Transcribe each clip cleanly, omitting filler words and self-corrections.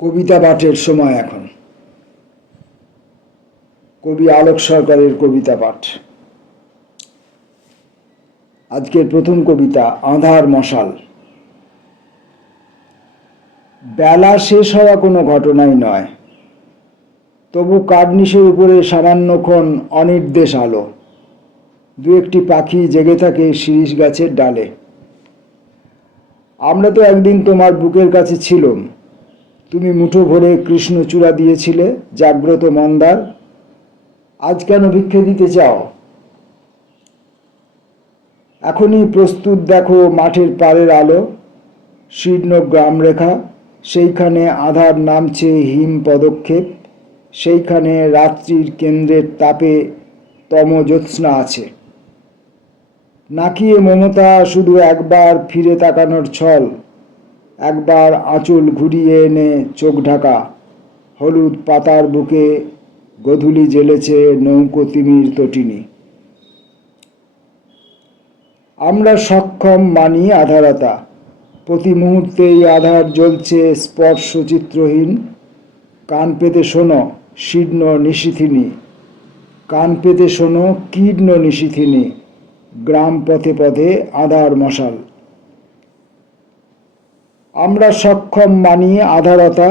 কবিতা পাঠের সময় এখন। কবি আলোক সরকারের কবিতা পাঠ। আজকের প্রথম কবিতা আঁধার মশাল। বেলা শেষ হওয়া কোনো ঘটনাই নয়, তবু কার্নিশের উপরে সামান্যক্ষণ অনির্দেশ আলো। দু একটি পাখি জেগে থাকে শিরীষ গাছের ডালে। আমরা তো একদিন তোমার বুকের কাছে ছিলাম, তুমি মুঠো ভরে কৃষ্ণচূড়া দিয়েছিলে জাগ্রত মন্দার। আজ কেন ভিক্ষে দিতে চাও? এখনই প্রস্তুত দেখো মাঠের পাড়ের আলো, শীর্ণ গ্রামরেখা, সেইখানে আধার নামছে হিম পদক্ষেপ, সেইখানে রাত্রির কেন্দ্রের তাপে তম জ্যোৎস্না আছে। নাকিয়ে মমতা শুধু একবার ফিরে তাকানোর ছল, একবার আঁচল ঘুরিয়ে এনে চোখ ঢাকা। হলুদ পাতার বুকে গধূলি জ্বেলেছে নৌকো তিমির তটিনী। আমরা সক্ষম মানি আধারতা, প্রতি মুহূর্তেই আধার জ্বলছে স্পর্শ চিত্রহীন। কান পেতে শোনো শীর্ণ নিশীথিনী, কান পেতে শোনো কীর্ণ নিশীথিনী, গ্রাম পথে পথে আধার মশাল। আমরা সক্ষম মানি আধারতা,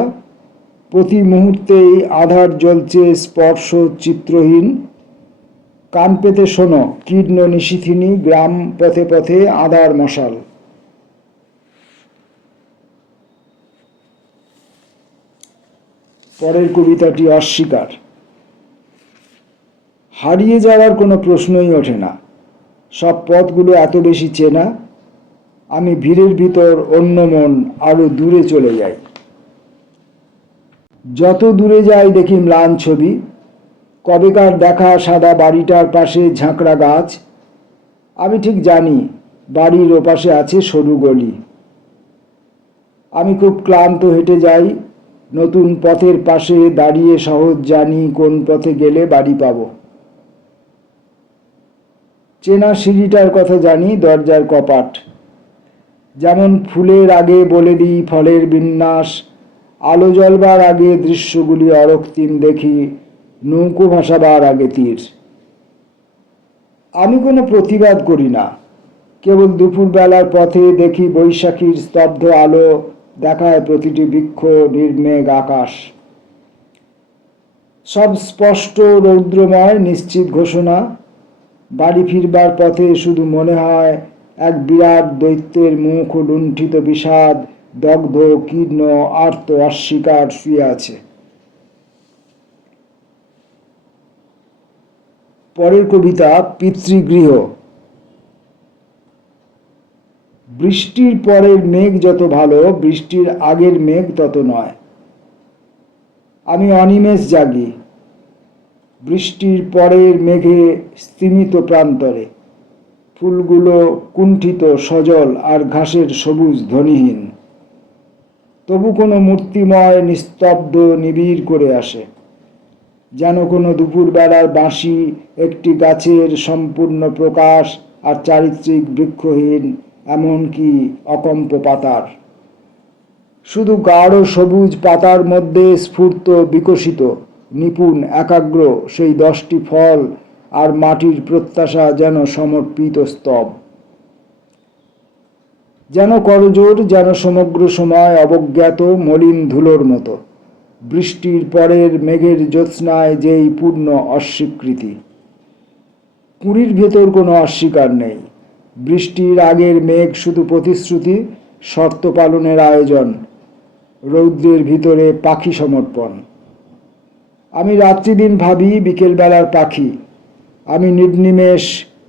প্রতি মুহূর্তেই আধার জ্বলছে স্পর্শ চিত্রহীন। কান পেতে শোনো কীর্ণ নিশীথিনী, গ্রাম পথে পথে আধার মশাল। পরের কবিতাটি অস্বীকার। হারিয়ে যাওয়ার কোনো প্রশ্নই ওঠে না, সব পথগুলো এত বেশি চেনা। আমি ভিড়ের ভিতর অন্য মন আরো দূরে চলে যাই। যত দূরে যাই দেখি ম্লান ছবি, কবেকার দেখা সাদা বাড়িটার পাশে ঝাঁকড়া গাছ। আমি ঠিক জানি বাড়ির ওপাশে আছে সরু গলি। আমি খুব ক্লান্ত হেঁটে যাই নতুন পথের পাশে দাঁড়িয়ে, সহজ জানি কোন পথে গেলে বাড়ি পাব। চেনা সিঁড়িটার কথা জানি, দরজার কপাট। যেমন ফুলের আগে বলে দিই ফলের বিন্যাস, আলো জ্বলবার আগে দৃশ্যগুলি অরক্তিম দেখি, নৌকো ভাসাবার আগে তীর। আমি কোনো প্রতিবাদ করি না, কেবল দুপুরবেলার পথে দেখি বৈশাখীর স্তব্ধ আলো দেখায় প্রতিটি বৃক্ষ, নির্মেঘ আকাশ। সব স্পষ্ট রৌদ্রময় নিশ্চিত ঘোষণা। বাড়ি ফিরবার পথে শুধু মনে হয় এক বিরাট দৈত্যের মুখ ও লুণ্ঠিত বিষাদ, দগ্ধ কীর্ণ আর্ত অস্বীকার শুয়ে আছে। পরের কবিতা পিতৃগৃহ। বৃষ্টির পরের মেঘ যত ভালো, বৃষ্টির আগের মেঘ তত নয়। আমি অনিমেষ জাগি বৃষ্টির পরের মেঘে স্তিমিত প্রান্তরে। ফুলগুলো কুণ্ঠিত সজল আর ঘাসের সবুজ ধ্বনিহীন। তবু কোনো মূর্তিময় নিস্তব্ধ নিবিড় করে আসে, যেন কোনো দুপুরবেলার বাঁশি একটি গাছের সম্পূর্ণ প্রকাশ, আর চারিত্রিক বৃক্ষহীন এমনকি অকম্প পাতার। শুধু গাঢ় সবুজ পাতার মধ্যে স্ফূর্ত বিকশিত নিপুণ একাগ্র সেই 10টি ফল, আর মাটির প্রত্যাশা যেন সমর্পিত স্তব। যেন করজোর, যেন সমগ্র সময় অবজ্ঞাত মলিন ধুলোর মতো। বৃষ্টির পরের মেঘের জ্যোৎস্নায় যেই পূর্ণ অস্বীকৃতি। কুঁড়ির ভেতর কোনো অস্বীকার নেই। বৃষ্টির আগের মেঘ শুধু প্রতিশ্রুতি, শর্ত পালনের আয়োজন, রৌদ্রের ভিতরে পাখি সমর্পণ। আমি রাত্রিদিন ভাবি বিকেলবেলার পাখি। আমি নির্নিমেষ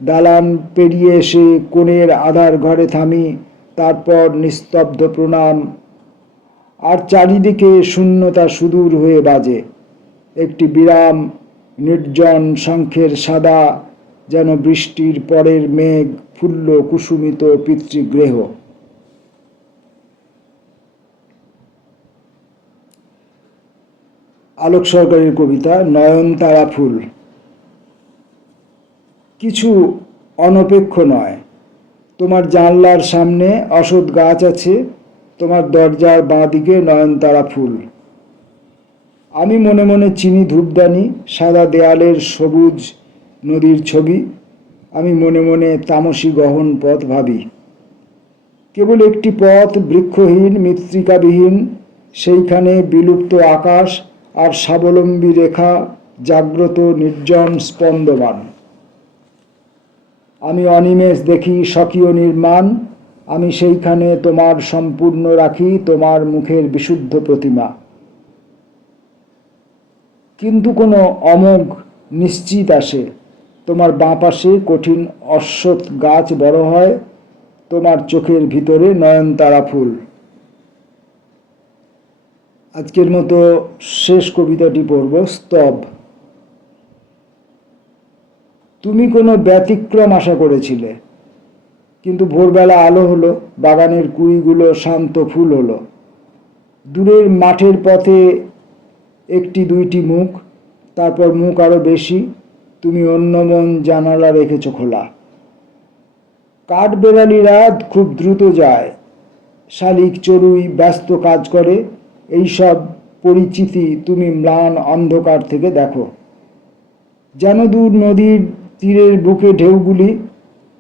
দালান পেরিয়ে এসে কোণের আধার ঘরে থামি, তারপর নিস্তব্ধ প্রণাম। আর চারিদিকে শূন্যতা সুদূর হয়ে বাজে। একটি বিরাম, নির্জন শঙ্খের সাদা, যেন বৃষ্টির পরের মেঘ ফুল্ল কুসুমিত পিতৃগৃহ। আলোক সরকারের কবিতা নয়নতারা ফুল। কিছু অনপেক্ষ নয়। তোমার জানলার সামনে অশ্বত্থ গাছ আছে, তোমার দরজার বাঁ দিকে নয়নতারা ফুল। আমি মনে মনে চিনি ধূপদানি, সাদা দেয়ালের সবুজ নদীর ছবি। আমি মনে মনে তামসী গহন পথ ভাবি। কেবল একটি পথ, বৃক্ষহীন, মৃত্তিকাবিহীন, সেইখানে বিলুপ্ত আকাশ আর স্বাবলম্বী রেখা, জাগ্রত, নির্জন, স্পন্দমান। আমি অনিমেষ দেখি স্বকীয় নির্মাণ। আমি সেইখানে তোমার সম্পূর্ণ রাখি, তোমার মুখের বিশুদ্ধ প্রতিমা। কিন্তু কোনো অমোঘ নিশ্চিত আসে, তোমার বাঁ পাশে কঠিন অশ্বত্থ গাছ বড় হয়, তোমার চোখের ভিতরে নয়নতারা ফুল। আজকের মতো শেষ কবিতাটি পড়ব, স্তব। তুমি কোনো ব্যতিক্রম আশা করেছিলে, কিন্তু ভোরবেলা আলো হলো, বাগানের কুড়িগুলো শান্ত ফুল হলো। দূরের মাঠের পথে একটি দুইটি মুখ, তারপর মুখ আরো বেশি। তুমি অন্য মন জানালা রেখেছ খোলা। কাঠবেড়ালিরা খুব দ্রুত যায়, শালিক চড়ুই ব্যস্ত কাজ করে। এইসব পরিচিতি তুমি ম্লান অন্ধকার থেকে দেখো। যেন দূর নদীর তীরের বুকে ঢেউগুলি।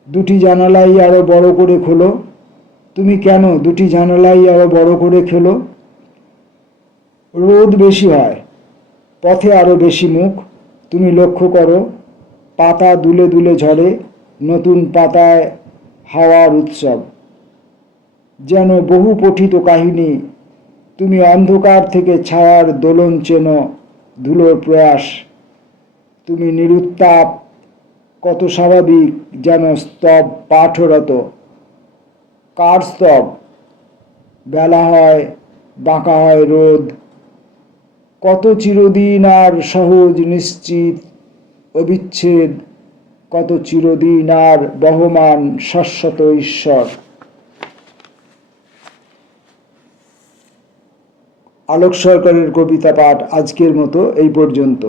দুটি জানালাই আরো বড় করে খোলো। তুমি কেন দুটি জানালাই আরো বড় করে খোলো? রোদ বেশি হয়, পথে আরো বেশি মুখ। তুমি লক্ষ্য করো, পাতা দুলে দুলে ঝরে, নতুন পাতায় হাওয়ার উৎসব। যেন বহু পঠিত কাহিনী। তুমি অন্ধকার থেকে ছায়ার দোলন চেনো, ধুলোর প্রয়াস। তুমি নিরুত্তাপ, কত স্বাভাবিক, যেন স্তব পাঠরত। কার স্তব? বেলা হয়, বাঁকা হয় রোদ। কত চিরদিন আর সহজ নিশ্চিত অবিচ্ছেদ, কত চিরদিন আর বহমান শাশ্বত ঈশ্বর। আলোক সরকারের কবিতা পাঠ আজকের মতো এই পর্যন্ত।